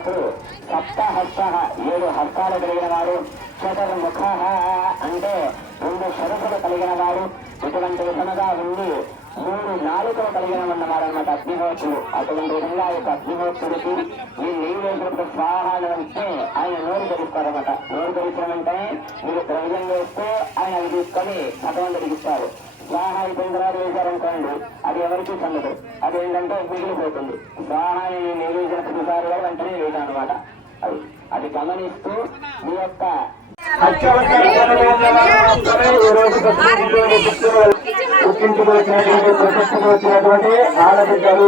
అన్నప్పుడు సప్తహస్త 7 హస్తాలు కలిగిన వాడు, చతుర్ముఖ అంటే 2 శరసులు కలిగిన వాడు, ఇటువంటి విధముగా ఉండి 3 నాలుకలు కలిగిన ఉన్నవాడు అన్నమాట అగ్నిహోత్రుడు. అటువంటి విధంగా యొక్క అగ్నిహోత్రుడికి ఈ నైవేద్యపు స్వాహాలు అంటే ఆయన నోరు తెరుస్తారన్నమాట. నోరు తెరిచామంటే మీరు ద్రవ్యం వేస్తే ఆయన అది తీసుకొని భగవంతుడికి ఇస్తారు. స్వాహ అయిపోయిన తర్వాత వేశారనుకోండి అది ఎవరికి చెందదు, అదేంటంటే మిగిలిపోతుంది. స్వాహ నైవేద్యం ప్రతిసారి వెంటనే వేయడం అనమాట. అది గమనిస్తూ మీ యొక్క వచ్చినటువంటి ఆడబిడ్డలు